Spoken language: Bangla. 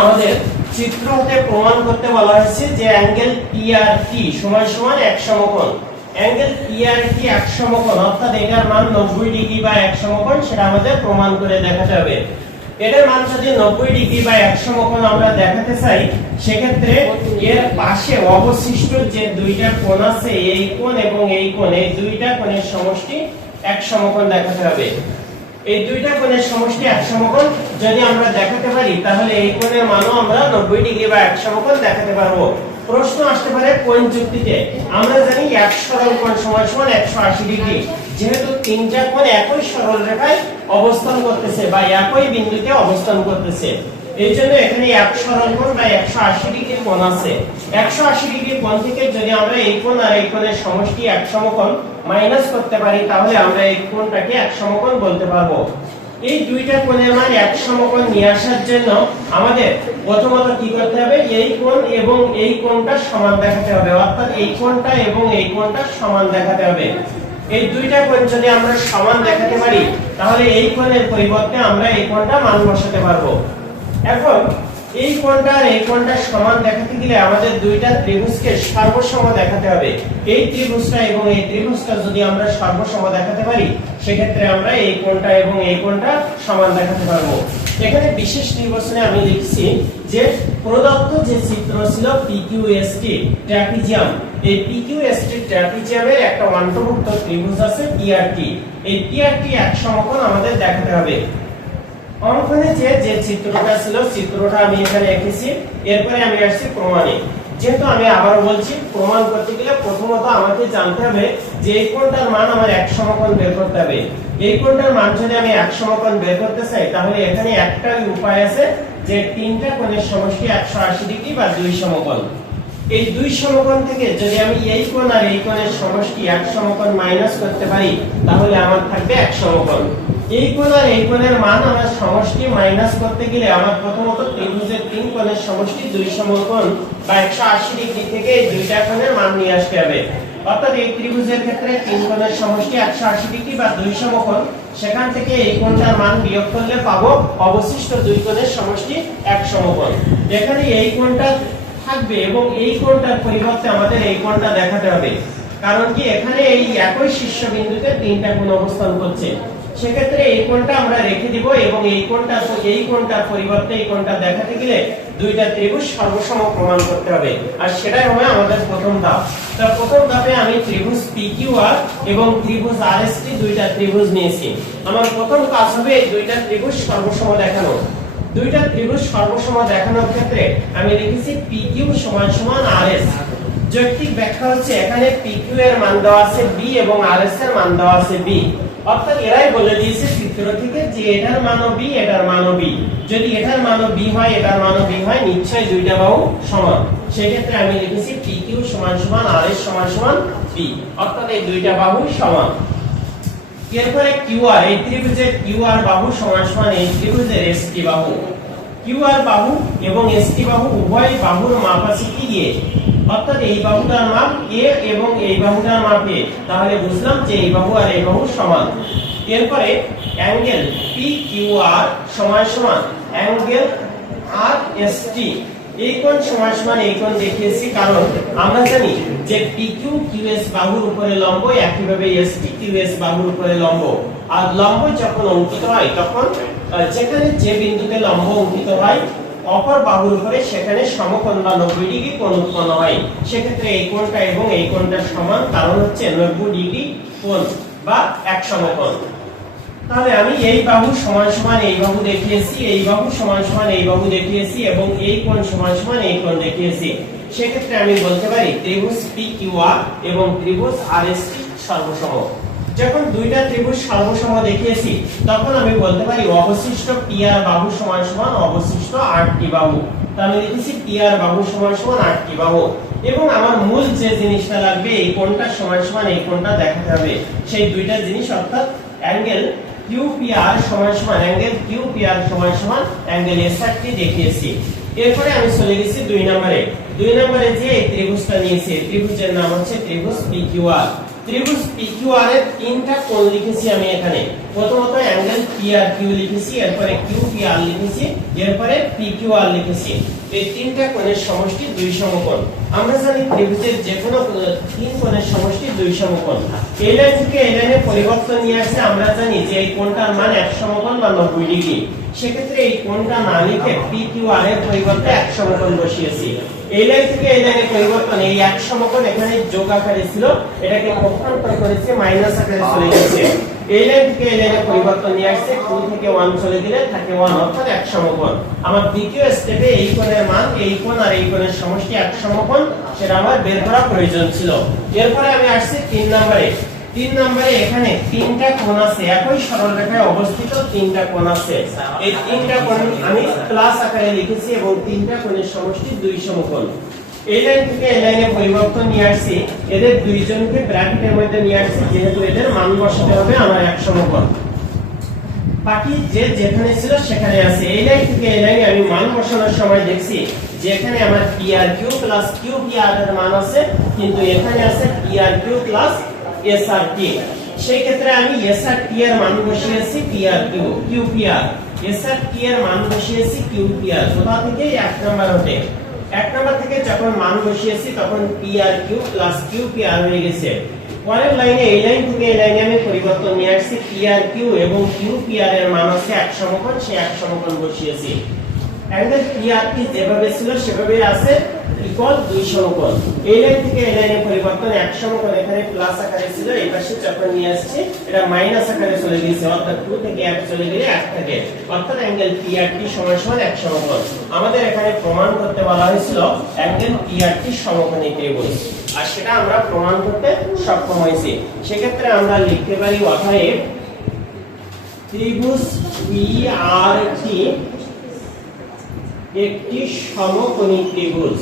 আমাদের চিত্র হতে প্রমাণ করতে বলা হয়েছে যে অ্যাঙ্গেল PRT সমান সমান এক সমকোণ। অ্যাঙ্গেল PRT এক সমকোণ অর্থাৎ এটার মান 90 ডিগ্রি বা এক সমকোণ, সেটা আমাদের প্রমাণ করে দেখাতে হবে। এটার মান যদি 90 ডিগ্রি বা এক সমকোণ আমরা দেখাতে চাই, সেক্ষেত্রে এর পাশে অবশিষ্ট যে দুইটা কোণ আছে, এই কোণ এবং এই কোণ, এই দুইটা কোণের সমষ্টি এক সমকোণ দেখাতে হবে। এই দুইটা কোণের সমষ্টি এক সমকোণ যদি আমরা দেখাতে পারি, তাহলে এই কোণের মানও আমরা 90 ডিগ্রি বা এক সমকোণ দেখাতে পারবো। প্রশ্ন আসতে পারে কোণ যুক্তিতে। আমরা জানি এক সরল কোণ সমান সমান 180 ডিগ্রি। যেহেতু তিনটা কোণ একই সরল রেখায় অবস্থান করতেছে বা একই বিন্দুতে অবস্থান করতেছে, এই জন্য এখানে এক সরল কোণ বা 180 ডিগ্রি কোণ আছে। 180 ডিগ্রি কোণ থেকে যদি আমরা এই কোণ আর এই কোণের সমষ্টি এক সমকোণ মাইনাস করতে পারি, তাহলে আমরা এই কোণটাকে এক সমকোণ বলতে পারবো। এই দুইটা কোণের মান এক সমকোণ নিয়ে আসার জন্য আমাদের প্রথমত কি করতে হবে, এই কোণ এবং এই কোণটা সমান দেখাতে হবে, অর্থাৎ এই কোণটা এবং এই কোণটা সমান দেখাতে হবে। এই দুইটা কোণ যদি আমরা সমান দেখাতে পারি, তাহলে এই কোণের পরিবর্তে আমরা এই কোণটা মান বসাতে পারবো। এখন এই কোণটা আর এই কোণটা সমান দেখাতে গেলে আমাদের দুইটা ত্রিভুজকে সর্বসম দেখাতে হবে। এই ত্রিভুজটা এবং এই ত্রিভুজটা যদি আমরা সর্বসম দেখাতে পারি, সেক্ষেত্রে আমরা এই কোণটা এবং এই কোণটা সমান দেখাতে পারবো। এখানে বিশেষ নির্বাচনে আমি লিখছি যে প্রদত্ত যে চিত্র ছিল PQST ট্র্যাপিজিয়াম, এই PQST ট্র্যাপিজিয়ামের একটা অন্তর্ভুক্ত ত্রিভুজ আছে PRT। এই PRT এক সমকোণ আমাদের দেখাতে হবে। অঙ্কনে যে চিত্রটা ছিল, চিত্রটা আমি এখানে এঁকেছি। এরপরে আমি আসছি প্রমাণে। যেহেতু আমি আবার বলছি, প্রমাণ করতে গেলে প্রথমত আমাকে জানতে হবে যে এই কোণটার মান আমার এক সমকোণ বের করতে হবে। এই কোণটার মান যদি আমি এক সমকোণ বের করতে চাই, তাহলে এখানে একটাই উপায় আছে যে তিনটা কোণের সমষ্টি 180 ডিগ্রি বা দুই সমকোণ। এই দুই সমকোণ থেকে যদি আমি এই কোণ আর এই কোণের সমষ্টি এক সমকোণ মাইনাস করতে পারি, তাহলে আমার থাকবে এক সমকোণ। এই কোণ আর এই কোণের মান আমরা সমষ্টি মাইনাস করতে গেলে আমার প্রথমত ত্রিভুজের তিন কোণের সমষ্টি দুই সমকোণ বা 180 ডিগ্রি থেকে এই দুইটা কোণের মান নিয়ে আসতে হবে। অর্থাৎ এই ত্রিভুজের ক্ষেত্রে তিন কোণের সমষ্টি 180 ডিগ্রি বা দুই সমকোণ, সেখান থেকে এই কোণটার মান বিয়োগ করলে পাবো অবশিষ্ট দুই কোণের সমষ্টি এক সমকোণ। এখানে এই কোণটা থাকবে এবং এই কোণটার পরিবর্তে আমাদের এই কোণটা দেখাতে হবে। কারণ কি, এখানে এই একই শীর্ষবিন্দুতে তিনটা কোণ অবস্থান করছে। সেক্ষেত্রে এই কোণটা আমরা রেখে দিব এবং এই কোণটার পরিবর্তে এই কোণটা দেখাতে গেলে দুইটা ত্রিভুজ সর্বসম প্রমাণ করতে হবে। আর সেটাই হবে আমাদের প্রথম ধাপ। তো প্রথম ধাপে আমি ত্রিভুজ PQR এবং ত্রিভুজ RST দুইটা ত্রিভুজ নিয়েছি। আমার প্রথম কাজ হবে এই দুইটা ত্রিভুজ সর্বসম দেখানো। দুইটা ত্রিভুজ সর্বসম দেখানোর ক্ষেত্রে আমি লিখেছি PQ সমান সমান RS। যৌক্তিক ব্যাখ্যা হচ্ছে এখানে PQ এর মান দেওয়া আছে B এবং RS এর মান দেওয়া আছে B। অর্থাৎ এরাই বলে দিয়েছে চিত্র থেকে যে এটার মানও B, এটার মানও B। যদি এটার মানও B হয়, এটার মানও B হয়, নিশ্চয়ই দুইটা বাহু সমান। সেই ক্ষেত্রে আমি লিখেছি PQ সমান সমান RS সমান সমান B, অর্থাৎ এই দুইটা বাহু সমান। এরপরে QR, এই ত্রিভুজের QR বাহু সমান সমান এই ত্রিভুজের ST বাহু। QR বাহু এবং ST বাহু উভয় বাহুর মাপ আছে কি দিয়ে, অর্থাৎ এই বাহুটার মাপ A এবং এই বাহুটার মাপ A। তাহলে বুঝলাম যে এই বাহু আর এই বাহু সমান। এরপরে অ্যাঙ্গেল PQR সমান সমান অ্যাঙ্গেল RST, এই কোণ সমান সমান এই কোণ দেখিয়েছি, কারণ আমরা জানি যে PQ QS বাহুর উপরে লম্ব, একইভাবে ST QS বাহুর উপরে লম্ব। আর লম্ব যখন অঙ্কিত হয়, তখন যেখানে যে বিন্দুতে লম্ব অঙ্কিত হয় অপর বাহুর উপরে সেখানে সমকোণ বা 90 ডিগ্রি কোণ উৎপন্ন হয়। সেক্ষেত্রে এই কোণটা এবং এই কোণটা সমান, কারণ হচ্ছে 90 ডিগ্রি কোণ বা এক সমকোণ। তাহলে আমি এই বাহু সমান সমান এই বাহু দেখিয়েছি, এই বাহু সমান সমান এই বাহু দেখিয়েছি এবং এই কোণ সমান সমান এই কোণ দেখিয়েছি। সেক্ষেত্রে আমি বলতে পারি ত্রিভুজ PQR এবং ত্রিভুজ RST সর্বসম। যখন দুইটা ত্রিভুজ সর্বসম দেখিয়েছি, তখন আমি বলতে পারি অবশিষ্ট PR বাহু সমান সমান অবশিষ্ট RT বাহু। তাহলে লিখেছি PR বাহু সমান সমান RT বাহু। এবং আমার মূল যে জিনিসটা লাগবে, এই কোণটা সমান সমান এই কোণটা দেখাতে হবে। সেই দুইটা জিনিস, অর্থাৎ অ্যাঙ্গেল QPR সমান সমান অ্যাঙ্গেল QPR সমান সমান অ্যাঙ্গেল SRT দেখিয়েছি। এরপরে আমি চলে গেছি দুই নম্বরে। দুই নম্বরে যে এই ত্রিভুজটা নিয়েছি, ত্রিভুজের নাম হচ্ছে ত্রিভুজ PQR। ত্রিভুজ PQR এর তিনটা কোণ লিখেছি আমি এখানে। প্রথমত অ্যাঙ্গেল PRQ লিখেছি, এরপরে QPR লিখেছি, এরপরে PQR লিখেছি। এই তিনটা কোণের সমষ্টি 2 সমকোণ। আমরা জানি ত্রিভুজের যে কোনো তিন কোণের সমষ্টি 2 সমকোণ। এই লাইন থেকে এই লাইনে পরিবর্তন নিয়ে আসছে, আমরা জানি যে এই কোণটার মান 1 সমকোণ বা 90 ডিগ্রি। সেক্ষেত্রে এই কোণটা না লিখে PQR এর পরিবর্তে 1 সমকোণ বসিয়েছি। এই লাইন থেকে এই লাইনে পরিবর্তন, এই 1 সমকোণ এখানে যোগ আকারে ছিল, এটাকে পক্ষান্তর করেছে মাইনাস আকারে চলে গেছে। এই লাইন থেকে এই লাইনে পরিবর্তন নিয়ে আসছে, 2 থেকে 1 চলে দিলে থাকে 1, অর্থাৎ 1 সমকোণ। আমার দ্বিতীয় স্টেপে এই কোণের মান, এই কোণ আর এই কোণের সমষ্টি 1 সমকোণ, সেটা আমার বের করা প্রয়োজন ছিল। এরপরে আমি আসছি 3 নম্বরে। 3 নম্বরে এখানে 3টা কোণ আছে, একই সরলরেখায় অবস্থিত 3টা কোণ আছে। এই 3টা কোণ আমি প্লাস আকারে লিখেছি এবং 3টা কোণের সমষ্টি 2 সমকোণ। এই লাইন থেকে এই লাইনে পরিবর্তন নিয়ে আসছি, এদের দুইজনকে ব্র্যাকেটের মধ্যে নিয়ে আসছি, যেহেতু এদের মান বসাতে হবে আমার 1 সমকোণ। বাকি যে যেখানে ছিল সেখানে আছে। এই লাইন থেকে এই লাইনে আমি মান বসানোর সময় দেখছি যে এখানে আমার PRQ প্লাস QPR এর মান আছে, কিন্তু এখানে আছে PRQ প্লাস SRT। সেই ক্ষেত্রে আমি SRT এর মান বসিয়েছি PRQ, QPR SRT এর মান বসিয়েছি QPR। কোথা থেকে? 1 নাম্বার হতে। 1 নাম্বার থেকে যখন মান বসিয়েছি তখন PRQ প্লাস QPR হয়ে গেছে। পরের লাইনে এই লাইন থেকে এই লাইনে আমি পরিবর্তন নিয়ে আসছি, PRQ এবং QPR এর মান হচ্ছে 1 সমকোণ, সেই 1 সমকোণ বসিয়েছি। অ্যাঙ্গেল PRP যেভাবে ছিল সেভাবে আছে, ইকুয়াল 2 সমকোণ। এই লাইন থেকে এই লাইনে পরিবর্তন, 1 সমকোণ এখানে প্লাস আকারে ছিল, এই পাশে যখন নিয়ে আসছে এটা মাইনাস আকারে চলে গেছে, অর্থাৎ 2 থেকে 1 চলে গেলে 1 থাকে, অর্থাৎ অ্যাঙ্গেল PRT সমান 1 সমকোণ। আমাদের এখানে প্রমাণ করতে বলা হয়েছিল অ্যাঙ্গেল PRT সমকোণী ত্রিভুজ, আর সেটা আমরা প্রমাণ করতে সক্ষম হয়েছি। সেক্ষেত্রে আমরা লিখতে পারি অতএব ত্রিভুজ PRT একটি সমকোণী ত্রিভুজ।